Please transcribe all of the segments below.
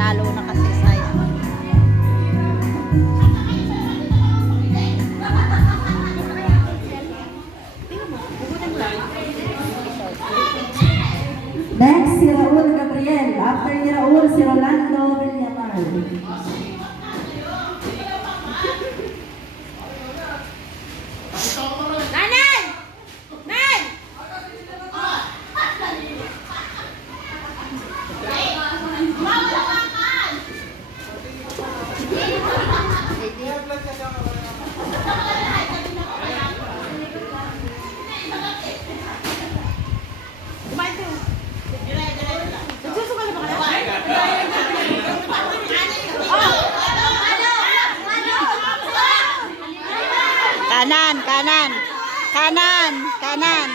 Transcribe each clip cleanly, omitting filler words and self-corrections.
pinalo na kasi sayang. Next, si Raul Gabriel. After ni Raul, si Rolando Villamar. Nanan! Nan! Nagsusugal na ba kayo? Kanan, kanan. Kanan, kanan.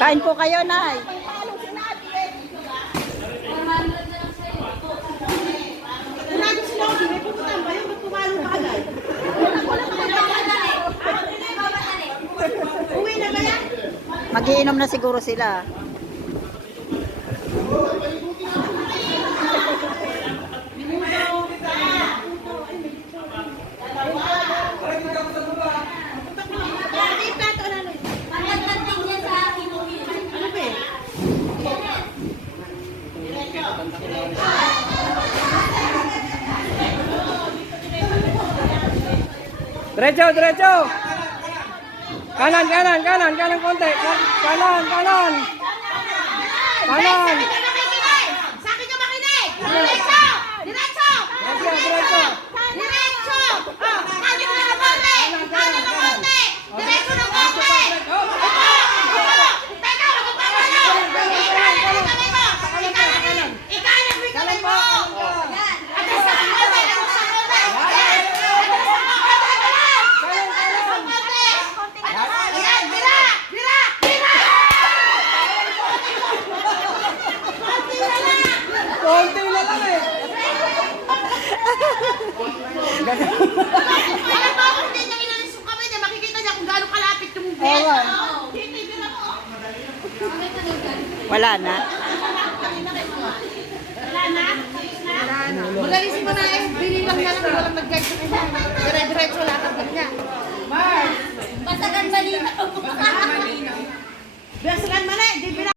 Kain po kayo, Nay. Kunado sila ako, may pupuntahan ba yun? Ba't pumalo ka agad? Uwi na ba yan? Magiinom na siguro sila. Diretso, diretso. Kanan, kanan, kanan, kanan konti. Kanan, kanan. Kanan. Sa akin ka makinig! Diretso! Diretso! Diretso, diretso. Diretso! Oh, kanin na ng konti! Kanin ng konti! Diretso ng konti! Opo! Opo! Teka, magpapalo! Ikanan mo kami mo! Ikanan mo kami mo! Yan! At sa konti! At sa konti! Ayan! Bira! Bira! Bira! Konti na lang! Konti na lang eh. Alam mo kung hindi niya inalis yung kamay niya, makikita niya kung gaano kalapit yung bed. Oo. Dito, bira mo. Wala na. Wala na? Magalisin mo na eh. Bili lang na lang. Walang nag-guide sa kanya. Dire-diretso lang ang niya. Basagan malinaw. Basagan malinaw. Basagan malinaw. Di bira.